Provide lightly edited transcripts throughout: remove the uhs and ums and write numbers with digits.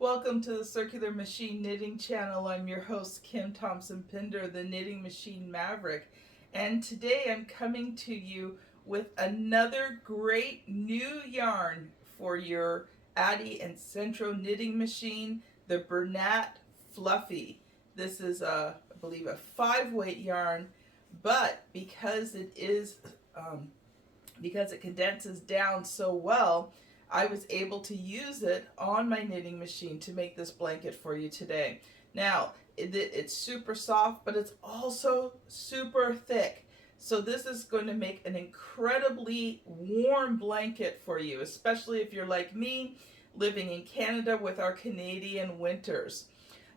Welcome to the Circular Machine Knitting Channel. I'm your host, Kim Thompson Pinder, the Knitting Machine Maverick. And today I'm coming to you with another great new yarn for your Addi and Centro knitting machine, the Bernat Fluffy. This is, I believe, a 5-weight yarn, but because it condenses down so well, I was able to use it on my knitting machine to make this blanket for you today. Now, it's super soft, but it's also super thick. So this is going to make an incredibly warm blanket for you, especially if you're like me, living in Canada with our Canadian winters.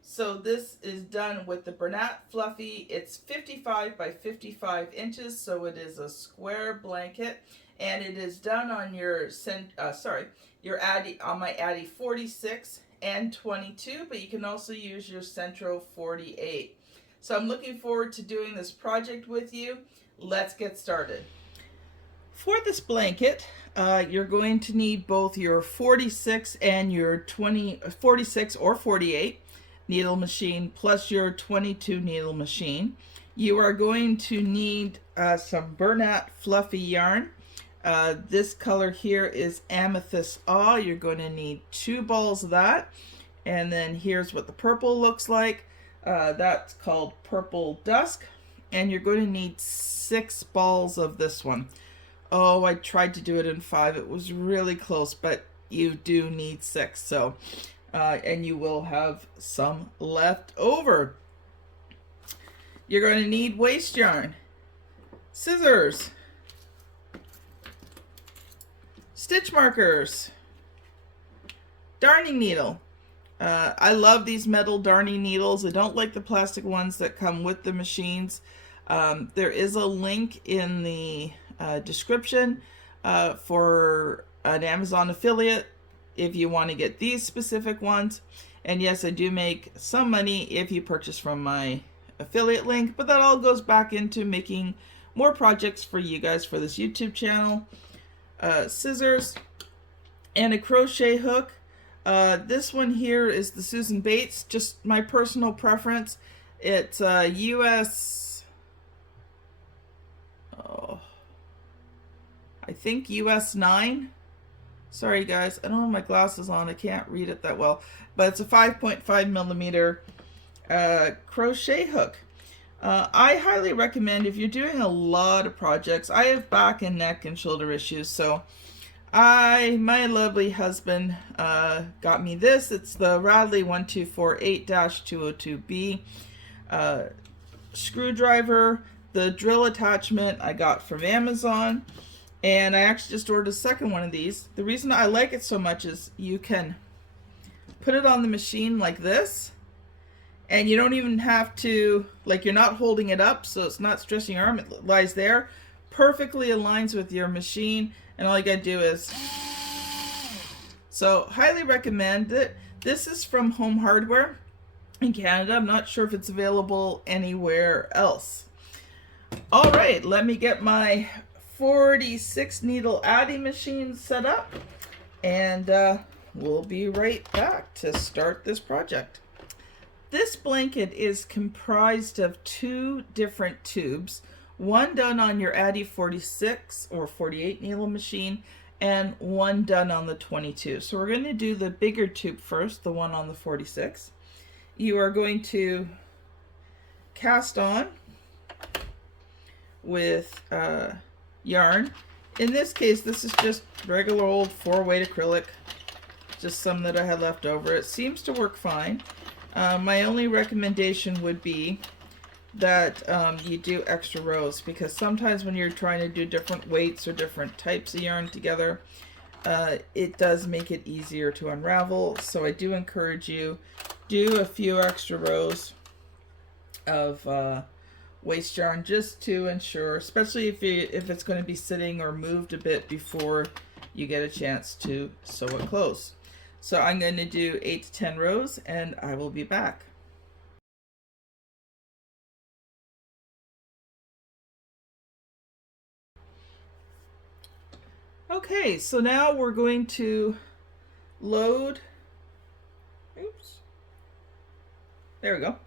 So this is done with the Bernat Fluffy. It's 55 by 55 inches, so it is a square blanket, and it is done on your Addi, on my Addi 46 and 22, but you can also use your Centro 48. So I'm looking forward to doing this project with you. Let's get started. For this blanket, you're going to need both your 46 and your 46 or 48 needle machine plus your 22 needle machine. You are going to need some Bernat Fluffy yarn. This color here is Amethyst Awe. You're going to need 2 balls of that. And then here's what the purple looks like. That's called Purple Dusk. And you're going to need 6 balls of this one. Oh, I tried to do it in 5. It was really close, but you do need 6. So, and you will have some left over. You're going to need waste yarn, scissors, stitch markers, darning needle. I love these metal darning needles. I don't like the plastic ones that come with the machines. There is a link in the description for an Amazon affiliate if you want to get these specific ones. And yes, I do make some money if you purchase from my affiliate link, but that all goes back into making more projects for you guys for this YouTube channel. Scissors and a crochet hook. This one here is the Susan Bates, just my personal preference. It's US, I think US 9. Sorry guys, I don't have my glasses on, I can't read it that well, but it's a 5.5 millimeter crochet hook. I highly recommend if you're doing a lot of projects. I have back and neck and shoulder issues, so my lovely husband got me this. It's the Radley 1248-202B screwdriver. The drill attachment I got from Amazon, and I actually just ordered a second one of these. The reason I like it so much is you can put it on the machine like this, and you don't even have to, like, you're not holding it up, so it's not stressing your arm. It lies there, perfectly aligns with your machine, and all you gotta do is, so highly recommend it. This is from Home Hardware in Canada. I'm not sure if it's available anywhere else. All right, let me get my 46 needle Addi machine set up, and we'll be right back to start this project. This blanket is comprised of 2 different tubes, one done on your Addi 46 or 48 needle machine and one done on the 22. So we're going to do the bigger tube first, the one on the 46. You are going to cast on with yarn. In this case, this is just regular old 4-weight acrylic, just some that I had left over. It seems to work fine. My only recommendation would be that you do extra rows, because sometimes when you're trying to do different weights or different types of yarn together, it does make it easier to unravel. So I do encourage you, do a few extra rows of waste yarn just to ensure, especially if it's going to be sitting or moved a bit before you get a chance to sew it close. So I'm going to do 8 to 10 rows, and I will be back. Okay, so now we're going to load There we go.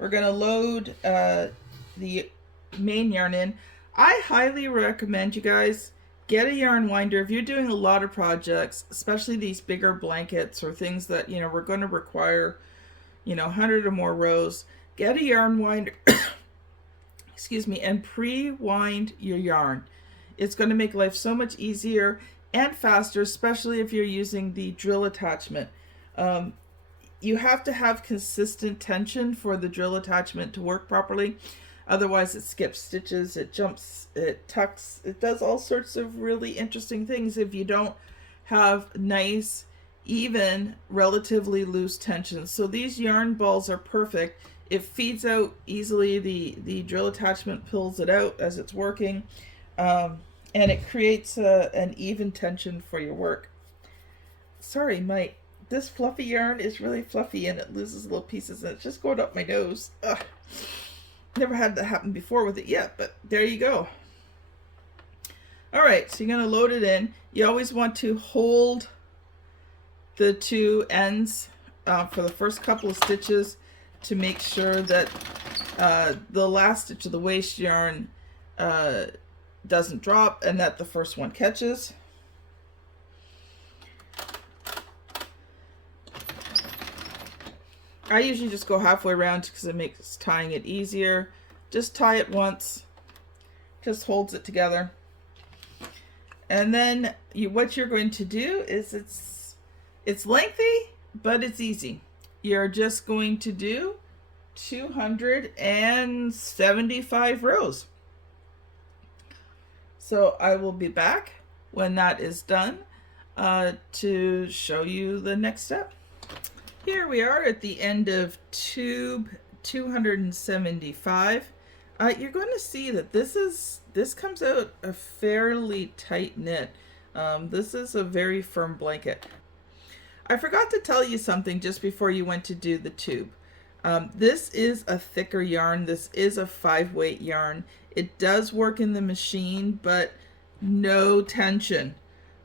We're going to load the main yarn in. I highly recommend you guys get a yarn winder if you're doing a lot of projects, especially these bigger blankets or things that, you know, we're going to require, you know, 100 or more rows. Get a yarn winder, excuse me, and pre-wind your yarn. It's going to make life so much easier and faster, especially if you're using the drill attachment. You have to have consistent tension for the drill attachment to work properly. Otherwise it skips stitches, it jumps, it tucks, it does all sorts of really interesting things if you don't have nice, even, relatively loose tension. So these yarn balls are perfect. It feeds out easily, the drill attachment pulls it out as it's working, and it creates an even tension for your work. Sorry, this fluffy yarn is really fluffy and it loses little pieces and it's just going up my nose. Ugh. Never had that happen before with it yet, but there you go. All right, so you're going to load it in. You always want to hold the two ends for the first couple of stitches to make sure that the last stitch of the waste yarn doesn't drop and that the first one catches. I usually just go halfway around because it makes tying it easier. Just tie it once, just holds it together. And then what you're going to do is it's lengthy, but it's easy. You're just going to do 275 rows. So I will be back when that is done to show you the next step. Here we are at the end of tube 275. You're going to see that this comes out a fairly tight knit. This is a very firm blanket. I forgot to tell you something just before you went to do the tube. This is a thicker yarn. This is a 5-weight yarn. It does work in the machine, but no tension.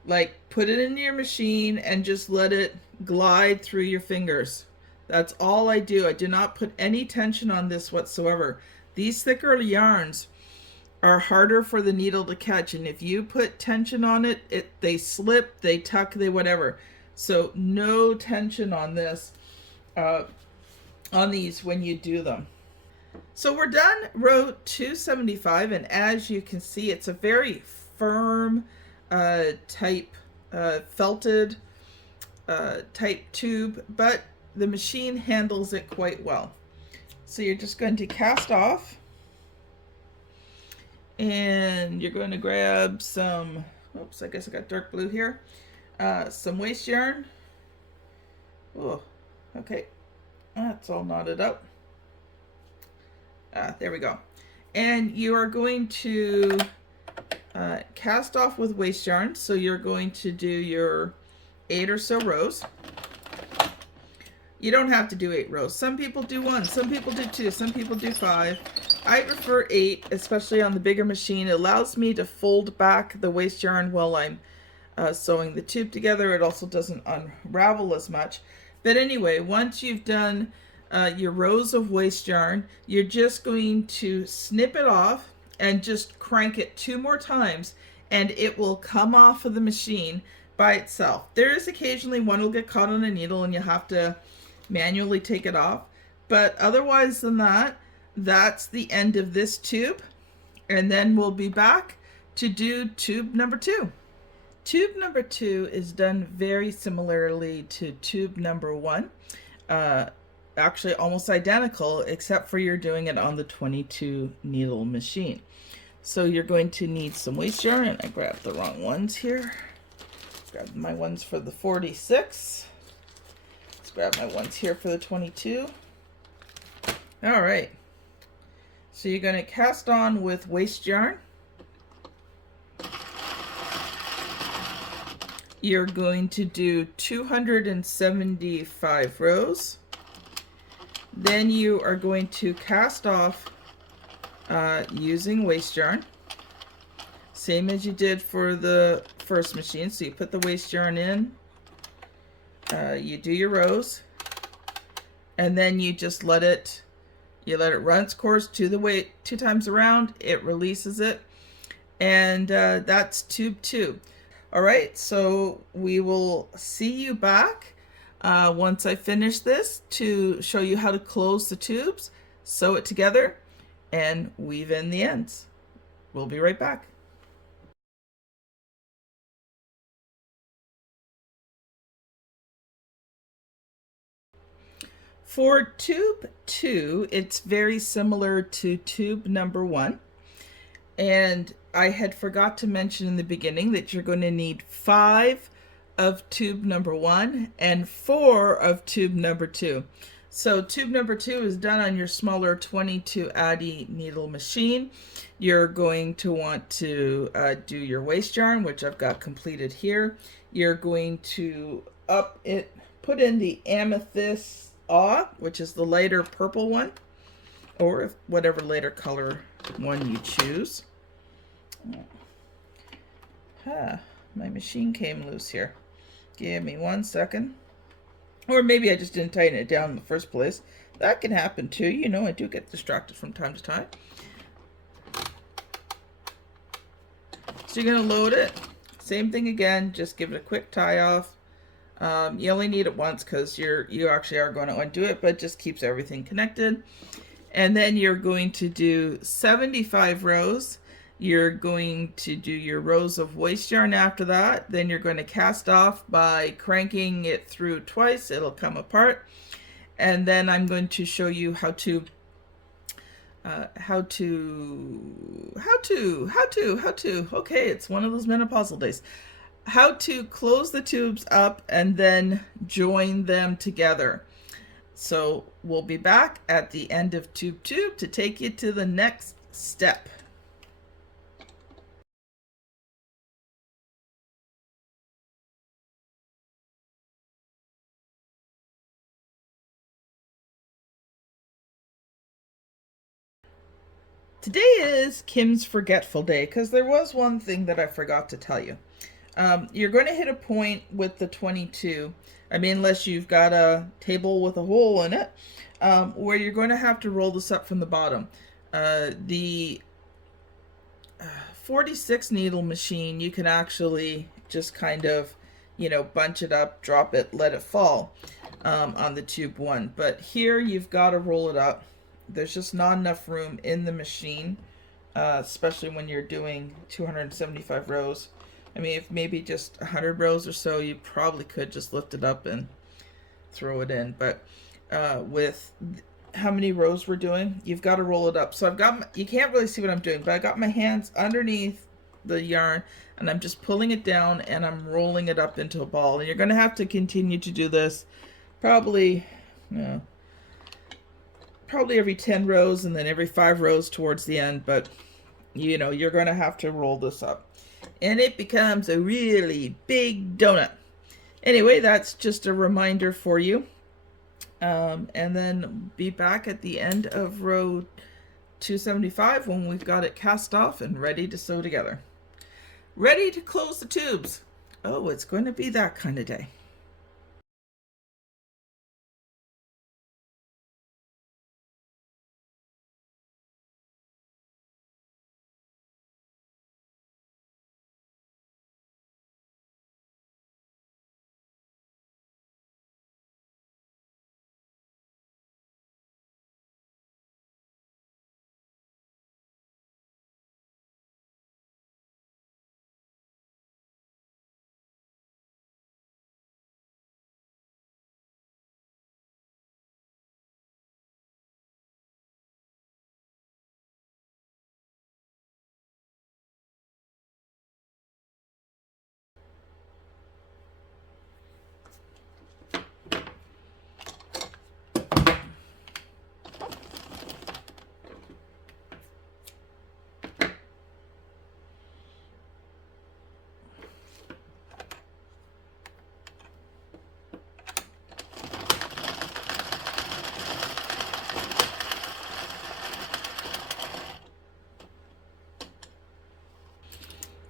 Like, put it in your machine and just let it glide through your fingers. That's all I do. I do not put any tension on this whatsoever. These thicker yarns are harder for the needle to catch, and if you put tension on it, they slip, they tuck, they whatever. So no tension on this, on these when you do them. So we're done row 275, and as you can see, it's a very firm type felted type tube, but the machine handles it quite well. So you're just going to cast off, and you're going to grab some, oops, I guess I got dark blue here, some waste yarn. Oh, okay, that's all knotted up. There we go. And you are going to cast off with waste yarn. So you're going to do your 8 or so rows. You don't have to do 8 rows. Some people do 1, some people do 2, some people do 5. I prefer 8, especially on the bigger machine. It allows me to fold back the waste yarn while I'm sewing the tube together. It also doesn't unravel as much. But anyway, once you've done your rows of waste yarn, you're just going to snip it off and just crank it 2 more times, and it will come off of the machine by itself. There is occasionally one will get caught on a needle and you have to manually take it off, but otherwise than that, that's the end of this tube, and then we'll be back to do tube number 2. Tube number 2 is done very similarly to tube number 1. Actually almost identical, except for you're doing it on the 22 needle machine. So you're going to need some waste yarn, and I grabbed the wrong ones here. Grab my ones for the 46. Let's grab my ones here for the 22. All right. So you're going to cast on with waste yarn. You're going to do 275 rows. Then you are going to cast off using waste yarn, same as you did for the first machine. So you put the waste yarn in, you do your rows, and then you just let it run its course two times around. It releases it, and that's tube 2. All right, so we will see you back once I finish this to show you how to close the tubes, sew it together, and weave in the ends. We'll be right back. For tube 2, it's very similar to tube number 1. And I had forgot to mention in the beginning that you're going to need 5 of tube number 1 and 4 of tube number 2. So tube number 2 is done on your smaller 22 Addi needle machine. You're going to want to do your waist yarn, which I've got completed here. You're going to put in the amethyst which is the lighter purple one, or whatever lighter color one you choose. My machine came loose here. Give me 1 second. Or maybe I just didn't tighten it down in the first place. That can happen too. You know, I do get distracted from time to time. So you're going to load it. Same thing again. Just give it a quick tie off. You only need it once because you actually are going to undo it, but it just keeps everything connected. And then you're going to do 75 rows. You're going to do your rows of waist yarn after that. Then you're going to cast off by cranking it through twice. It'll come apart. And then I'm going to show you how to okay, it's one of those menopausal days. How to close the tubes up and then join them together. So we'll be back at the end of tube 2 to take you to the next step. Today is Kim's Forgetful Day because there was one thing that I forgot to tell you. You're going to hit a point with the 22, I mean, unless you've got a table with a hole in it, where you're going to have to roll this up from the bottom. The 46 needle machine, you can actually just kind of, bunch it up, drop it, let it fall on the tube 1. But here you've got to roll it up. There's just not enough room in the machine, especially when you're doing 275 rows. I mean, if maybe just 100 rows or so, you probably could just lift it up and throw it in. But with how many rows we're doing, you've got to roll it up. So I've got, you can't really see what I'm doing, but I got my hands underneath the yarn and I'm just pulling it down and I'm rolling it up into a ball. And you're going to have to continue to do this probably, probably every 10 rows and then every 5 rows towards the end. But, you're going to have to roll this up. And it becomes a really big donut. Anyway, that's just a reminder for you. And then be back at the end of row 275 when we've got it cast off and ready to sew together. Ready to close the tubes. Oh, it's going to be that kind of day.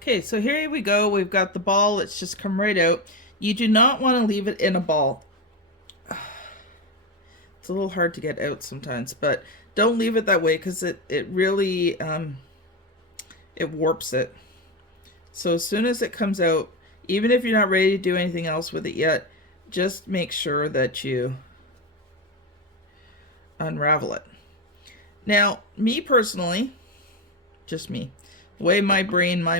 Okay, so here we go. We've got the ball. It's just come right out. You do not want to leave it in a ball. It's a little hard to get out sometimes, but don't leave it that way because it really it warps it. So as soon as it comes out, even if you're not ready to do anything else with it yet, just make sure that you unravel it. Now, me personally, just me, the way my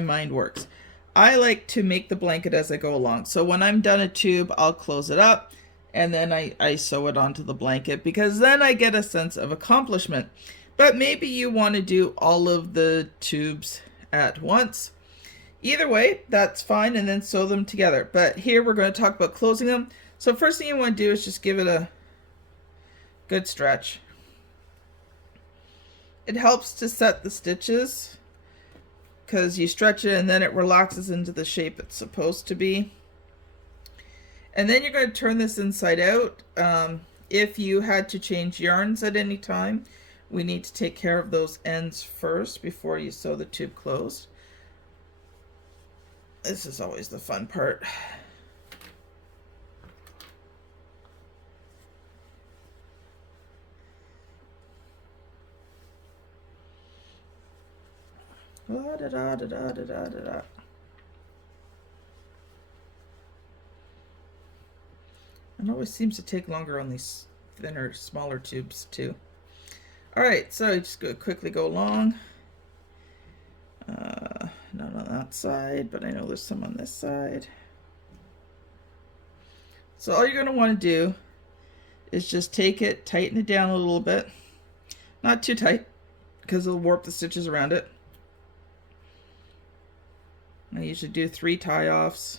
mind works, I like to make the blanket as I go along. So when I'm done a tube, I'll close it up and then I sew it onto the blanket, because then I get a sense of accomplishment. But maybe you want to do all of the tubes at once. Either way, that's fine, and then sew them together. But here we're going to talk about closing them. So first thing you want to do is just give it a good stretch. It helps to set the stitches because you stretch it and then it relaxes into the shape it's supposed to be. And then you're going to turn this inside out. If you had to change yarns at any time, we need to take care of those ends first before you sew the tube closed. This is always the fun part. La, da, da, da, da, da, da, da. It always seems to take longer on these thinner, smaller tubes too. All right, so you just quickly go along. Not on that side, but I know there's some on this side. So all you're going to want to do is just take it, tighten it down a little bit. Not too tight, because it'll warp the stitches around it. I usually do 3 tie-offs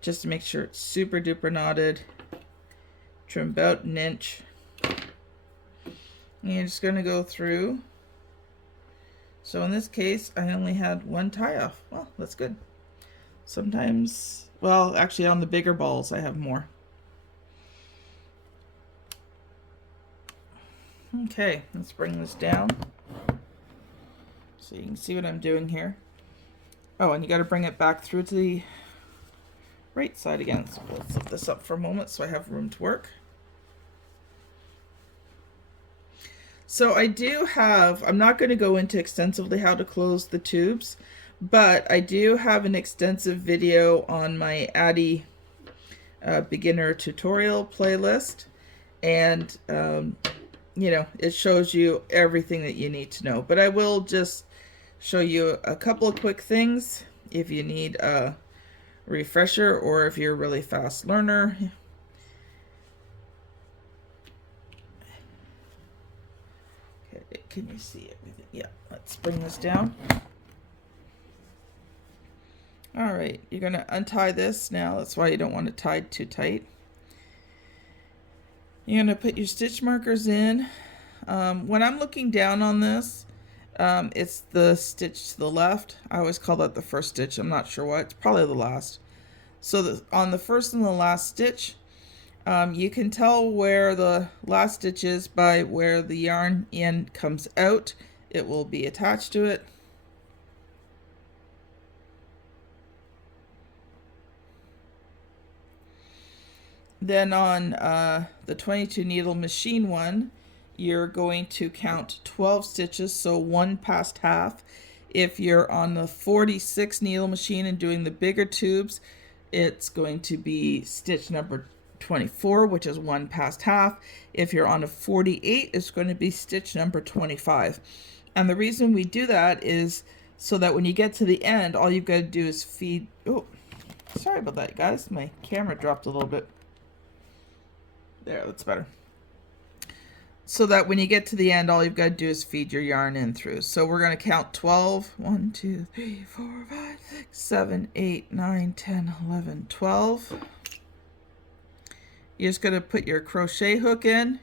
just to make sure it's super duper knotted. Trim about 1 inch. And you're just going to go through. So in this case, I only had 1 tie-off. Well, that's good. Sometimes, well, actually on the bigger balls, I have more. Okay, let's bring this down so you can see what I'm doing here. Oh, and you got to bring it back through to the right side again. So we'll flip this up for a moment so I have room to work. So I do have, I'm not going to go into extensively how to close the tubes, but I do have an extensive video on my Addi beginner tutorial playlist, and you know, it shows you everything that you need to know. But I will just show you a couple of quick things if you need a refresher or if you're a really fast learner. Okay, can you see everything? Yeah, let's bring this down. All right, you're going to untie this now. That's why you don't want it tied too tight. You're going to put your stitch markers in. When I'm looking down on this, it's the stitch to the left. I always call that the first stitch. I'm not sure why. It's probably the last. So on the first and the last stitch, you can tell where the last stitch is by where the yarn end comes out. It will be attached to it. Then on the 22 needle machine one, you're going to count 12 stitches, so 1 past half. If you're on the 46 needle machine and doing the bigger tubes, it's going to be stitch number 24, which is 1 past half. If you're on a 48, it's going to be stitch number 25. And the reason we do that is so that when you get to the end, all you've got to do is feed. Oh, sorry about that, guys. My camera dropped a little bit. There, that's better. So that when you get to the end, all you've got to do is feed your yarn in through. So we're going to count 12. 1, 2, 3, 4, 5, 6, 7, 8, 9, 10, 11, 12. You're just going to put your crochet hook in.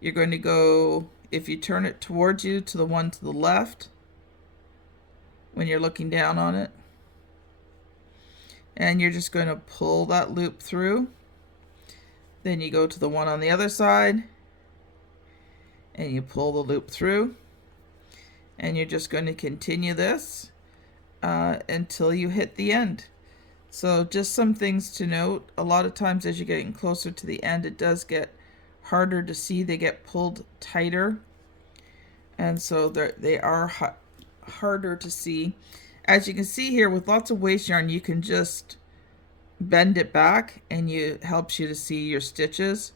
You're going to go, if you turn it towards you, to the one to the left when you're looking down on it. And you're just going to pull that loop through. Then you go to the one on the other side and you pull the loop through, and you're just going to continue this until you hit the end. So just some things to note. A lot of times as you're getting closer to the end, it does get harder to see. They get pulled tighter, and so they are harder to see. As you can see here, with lots of waste yarn, you can just bend it back and it helps you to see your stitches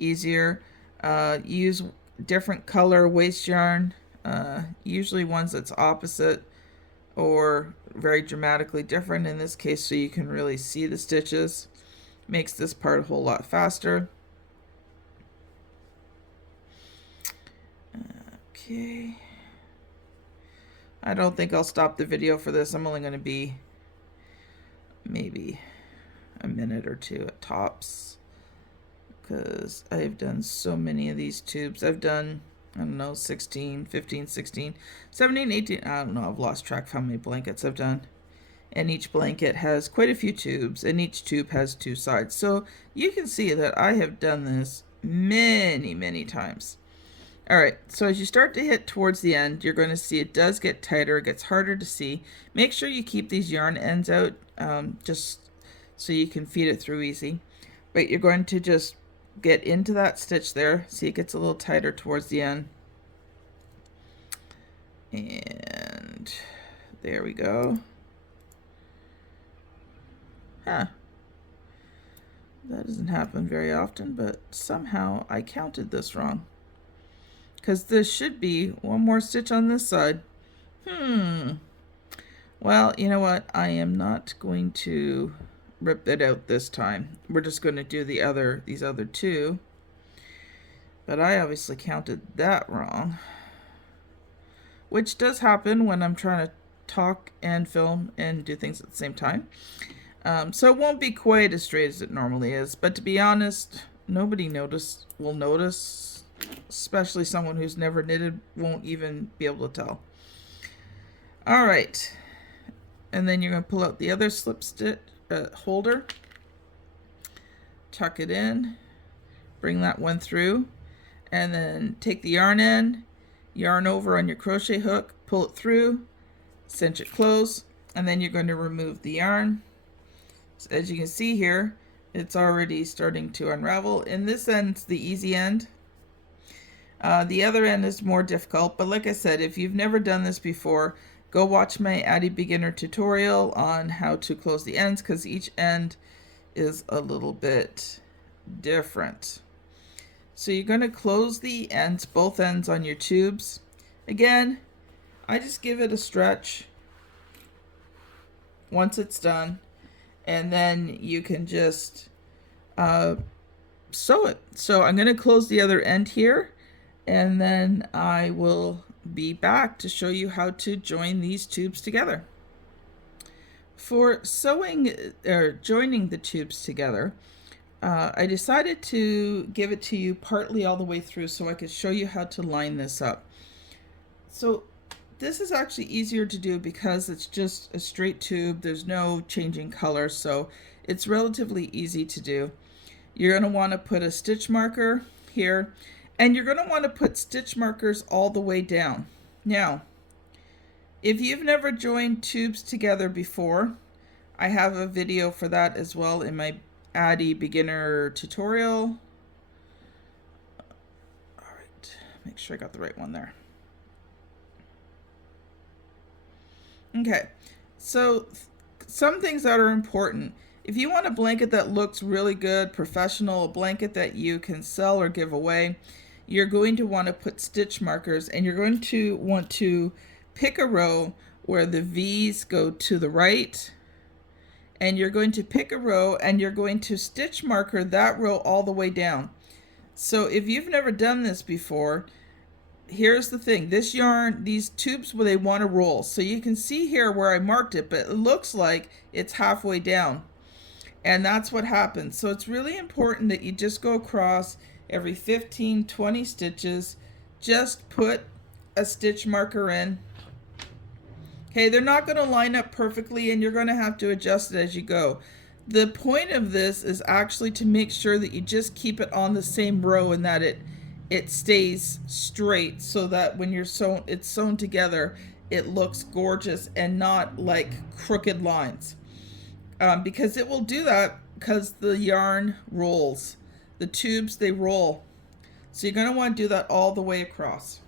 easier. Use different color waste yarn, usually ones that's opposite or very dramatically different in this case, so you can really see the stitches. Makes this part a whole lot faster. Okay. I don't think I'll stop the video for this. I'm only going to be maybe a minute or two at tops, because I've done so many of these tubes. I've done, I don't know, 16, 15, 16, 17, 18, I don't know, I've lost track of how many blankets I've done. And each blanket has quite a few tubes, and each tube has 2 sides. So you can see that I have done this many, many times. Alright, so as you start to hit towards the end, you're going to see it does get tighter, it gets harder to see. Make sure you keep these yarn ends out, just so you can feed it through easy. But you're going to just get into that stitch there. See, it gets a little tighter towards the end. And there we go. Huh. That doesn't happen very often, but somehow I counted this wrong. Because this should be one more stitch on this side. Well, you know what? I am not going to rip it out this time. We're just going to do these other 2. But I obviously counted that wrong. Which does happen when I'm trying to talk and film and do things at the same time. So it won't be quite as straight as it normally is. But to be honest, nobody will notice. Especially someone who's never knitted won't even be able to tell. Alright. And then you're going to pull out the other slip stitch holder. Tuck it in. Bring that one through. And then take the yarn end. Yarn over on your crochet hook. Pull it through. Cinch it close. And then you're going to remove the yarn. So as you can see here, it's already starting to unravel. And this end's the easy end. The other end is more difficult, but like I said, if you've never done this before, go watch my Addi beginner tutorial on how to close the ends, because each end is a little bit different. So you're going to close the ends, both ends on your tubes. Again, I just give it a stretch once it's done, and then you can just sew it. So I'm going to close the other end here. And then I will be back to show you how to join these tubes together. For sewing or joining the tubes together, I decided to give it to you partly all the way through so I could show you how to line this up. So this is actually easier to do because it's just a straight tube. There's no changing color, so it's relatively easy to do. You're going to want to put a stitch marker here. And you're going to want to put stitch markers all the way down. Now, if you've never joined tubes together before, I have a video for that as well in my Addi beginner tutorial. All right, make sure I got the right one there. Okay, so some things that are important. If you want a blanket that looks really good, professional, a blanket that you can sell or give away, you're going to want to put stitch markers, and you're going to want to pick a row where the V's go to the right, and you're going to pick a row and you're going to stitch marker that row all the way down. So if you've never done this before, here's the thing. This yarn, these tubes, they want to roll. So you can see here where I marked it, but it looks like it's halfway down. And that's what happens. So it's really important that you just go across every 15, 20 stitches. Just put a stitch marker in. Okay, they're not going to line up perfectly, and you're going to have to adjust it as you go. The point of this is actually to make sure that you just keep it on the same row and that it stays straight, so that when it's sewn together, it looks gorgeous and not like crooked lines. Because it will do that because the yarn rolls. The tubes, they roll. So you're going to want to do that all the way across.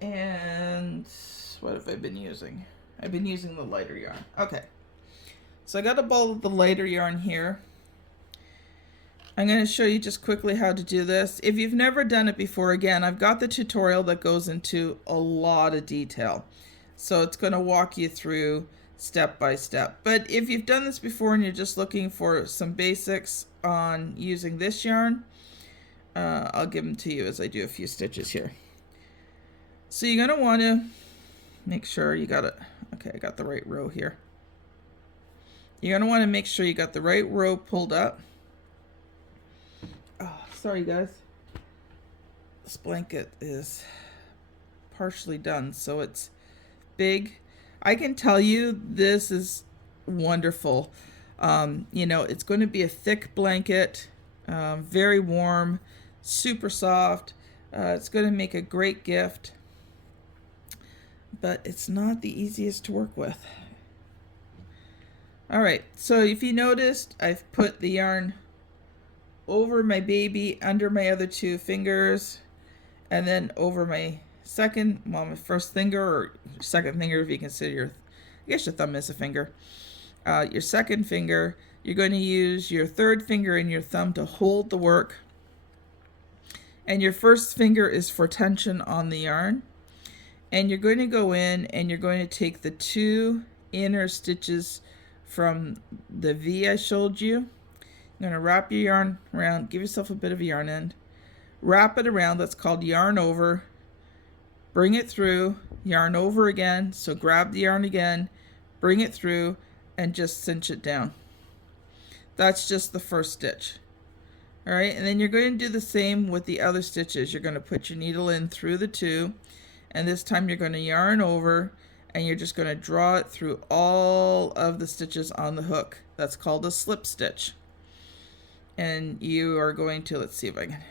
And what have I been using? I've been using the lighter yarn. Okay. So I got a ball of the lighter yarn here. I'm going to show you just quickly how to do this. If you've never done it before, again, I've got the tutorial that goes into a lot of detail. So it's going to walk you through step by step. But if you've done this before and you're just looking for some basics on using this yarn, I'll give them to you as I do a few stitches here. So you're going to want to make sure you got it. Okay, I got the right row here. You're going to want to make sure you got the right row pulled up. Oh, sorry guys. This blanket is partially done, so it's big. I can tell you this is wonderful. You know, it's going to be a thick blanket, very warm, super soft. It's going to make a great gift, but it's not the easiest to work with. All right, so if you noticed, I've put the yarn over my baby, under my other two fingers, and then over my my first finger, or second finger if you consider your, I guess your thumb is a finger. Your second finger, you're going to use your third finger and your thumb to hold the work. And your first finger is for tension on the yarn. And you're going to go in and you're going to take the two inner stitches from the V I showed you. You're going to wrap your yarn around, give yourself a bit of a yarn end. Wrap it around, that's called yarn over. Bring it through, yarn over again. So grab the yarn again, bring it through, and just cinch it down. That's just the first stitch. All right, and then you're going to do the same with the other stitches. You're going to put your needle in through the two, and this time you're going to yarn over, and you're just going to draw it through all of the stitches on the hook. That's called a slip stitch. And you are going to, let's see if I can.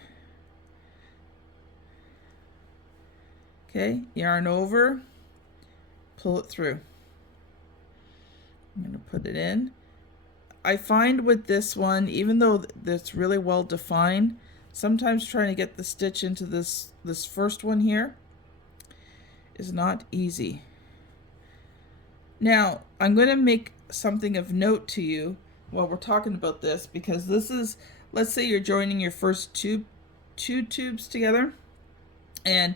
Okay, yarn over, pull it through. I'm going to put it in. I find with this one, even though it's really well defined, sometimes trying to get the stitch into this first one here is not easy. Now, I'm going to make something of note to you while we're talking about this, because this is, let's say you're joining your first two tubes together, and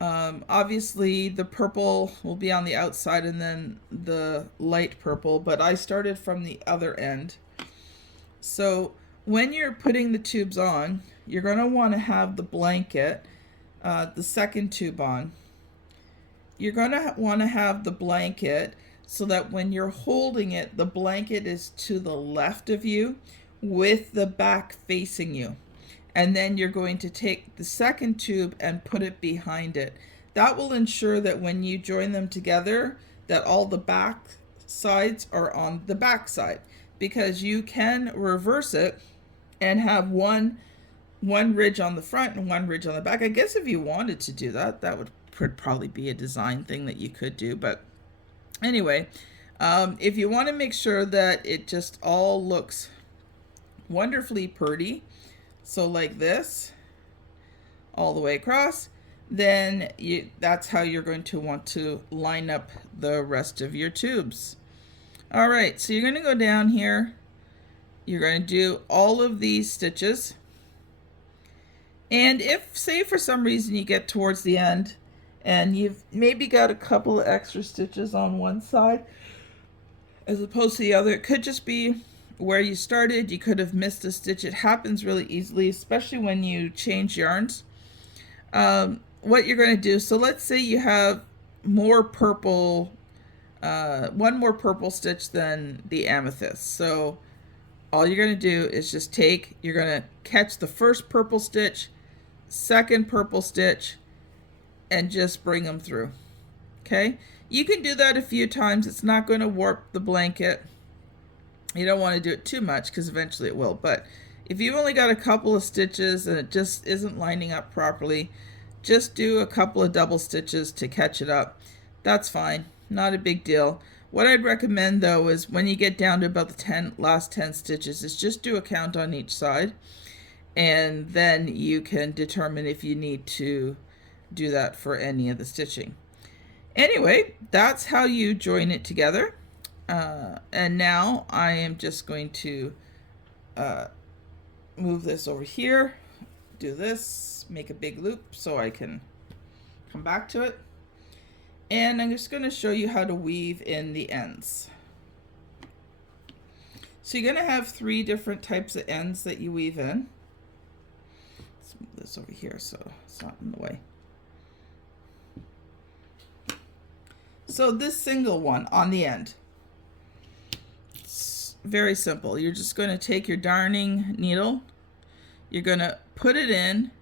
obviously the purple will be on the outside and then the light purple, but I started from the other end. So when you're putting the tubes on, you're going to want to have the blanket, the second tube on. You're going to want to have the blanket so that when you're holding it, the blanket is to the left of you with the back facing you. And then you're going to take the second tube and put it behind it. That will ensure that when you join them together, that all the back sides are on the back side, because you can reverse it and have one ridge on the front and one ridge on the back. I guess if you wanted to do that, that would probably be a design thing that you could do. But anyway, if you want to make sure that it just all looks wonderfully pretty, so like this, all the way across, then that's how you're going to want to line up the rest of your tubes. All right, so you're going to go down here. You're going to do all of these stitches. And if, say for some reason you get towards the end and you've maybe got a couple of extra stitches on one side as opposed to the other, it could just be where you started. You could have missed a stitch. It happens really easily, especially when you change yarns. What you're going to do, so let's say you have more purple, one more purple stitch than the amethyst. So all you're going to do is just you're going to catch the first purple stitch, second purple stitch, and just bring them through. Okay, you can do that a few times. It's not going to warp the blanket. You don't want to do it too much because eventually it will. But if you've only got a couple of stitches and it just isn't lining up properly, just do a couple of double stitches to catch it up. That's fine, not a big deal. What I'd recommend though is when you get down to about the last 10 stitches is just do a count on each side, and then you can determine if you need to do that for any of the stitching. Anyway, that's how you join it together. And now I am just going to move this over here, do this, make a big loop so I can come back to it. And I'm just going to show you how to weave in the ends. So you're going to have 3 different types of ends that you weave in. Let's move this over here so it's not in the way. So this single one on the end, it's very simple. You're just going to take your darning needle, you're going to put it in.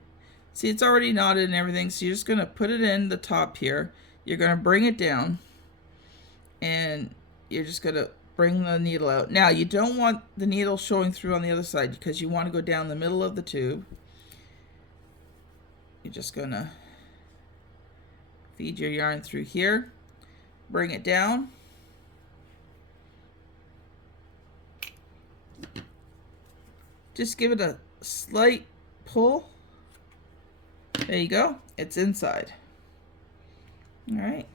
See, it's already knotted and everything, so you're just going to put it in the top here. You're going to bring it down, and you're just going to bring the needle out. Now, you don't want the needle showing through on the other side because you want to go down the middle of the tube. You're just going to feed your yarn through here, bring it down, just give it a slight pull. There you go, it's inside. All right,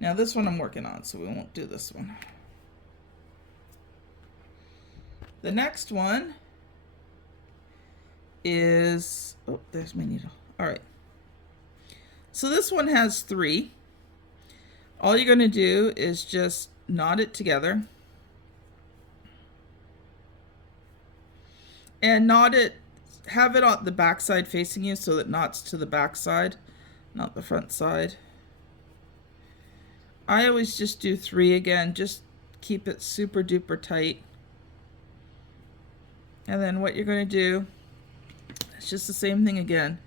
now this one I'm working on, so we won't do this one. The next one is, oh, there's my needle. All right, so this one has 3. All you're going to do is just knot it together and knot it, have it on the back side facing you so it knots to the back side, not the front side. I always just do 3 again, just keep it super duper tight. And then what you're going to do, it's just the same thing again.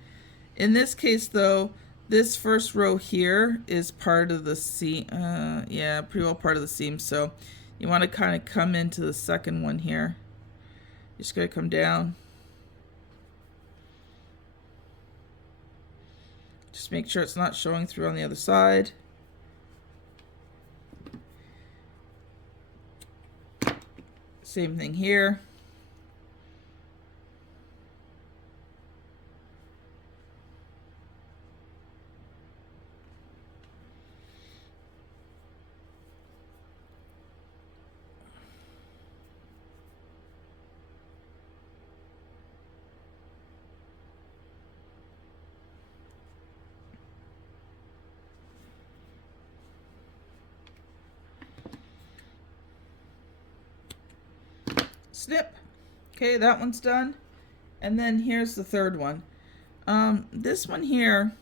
In this case though, this first row here is part of the seam, yeah, pretty well part of the seam, so you want to kind of come into the second one here. You're just going to come down. Just make sure it's not showing through on the other side. Same thing here. Snip. Okay, that one's done. And then here's the third one. This one here,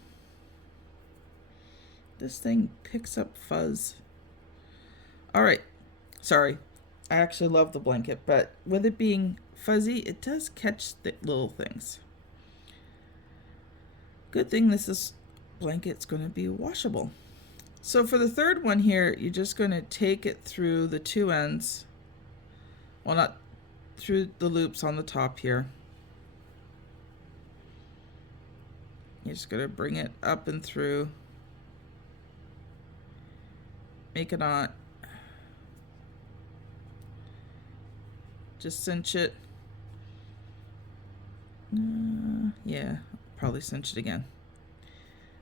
this thing picks up fuzz. All right, sorry. I actually love the blanket, but with it being fuzzy, it does catch the little things. Good thing this blanket's going to be washable. So for the third one here, you're just going to take it through the 2 ends. Well, not through the loops on the top here. You're just going to bring it up and through. Make a knot. Just cinch it. Yeah, probably cinch it again.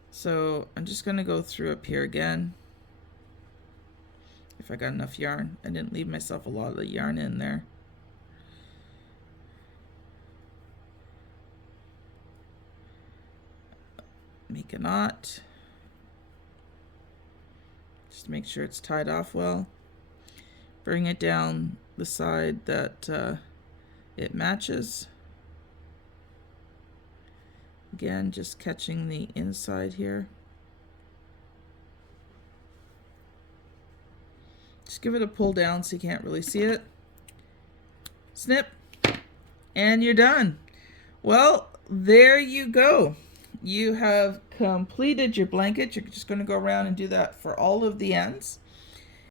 So I'm just going to go through up here again. If I got enough yarn. I didn't leave myself a lot of the yarn in there. Make a knot. Just make sure it's tied off well. Bring it down the side that it matches. Again, just catching the inside here. Just give it a pull down so you can't really see it. Snip, and you're done. Well, there you go. You have completed your blanket. You're just going to go around and do that for all of the ends.